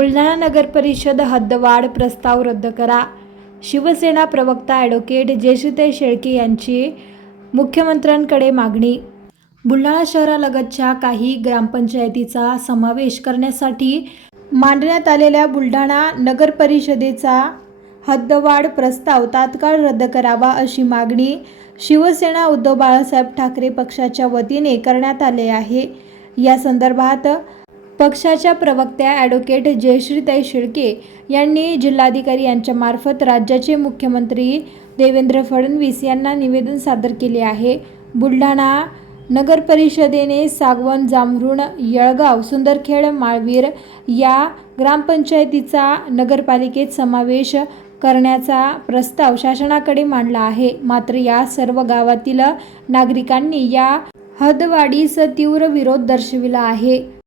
बुलढाणा नगर परिषद हद्दवाढ प्रस्ताव रद्द करा. शिवसेना प्रवक्ता ॲडव्होकेट जयश्रीताई शेळके यांची मुख्यमंत्र्यांकडे मागणी. बुलढाणा शहरालगतच्या काही ग्रामपंचायतीचा समावेश करण्यासाठी मांडण्यात आलेल्या बुलढाणा नगर परिषदेचा हद्दवाढ प्रस्ताव तात्काळ रद्द करावा अशी मागणी शिवसेना उद्धव बाळासाहेब ठाकरे पक्षाच्या वतीने करण्यात आले आहे. या संदर्भात पक्षाच्या प्रवक्त्या ॲडव्होकेट जयश्रीताई शेळके यांनी जिल्हाधिकारी यांच्या मार्फत राज्याचे मुख्यमंत्री देवेंद्र फडणवीस यांना निवेदन सादर केले आहे. बुलढाणा नगर परिषदेने सागवण, जांभरुण, येळगाव, सुंदरखेड, माळवीर या ग्रामपंचायतीचा नगरपालिकेत समावेश करण्याचा प्रस्ताव शासनाकडे मांडला आहे. मात्र या सर्व गावातील नागरिकांनी या हद्दवाढीस तीव्र विरोध दर्शविला आहे.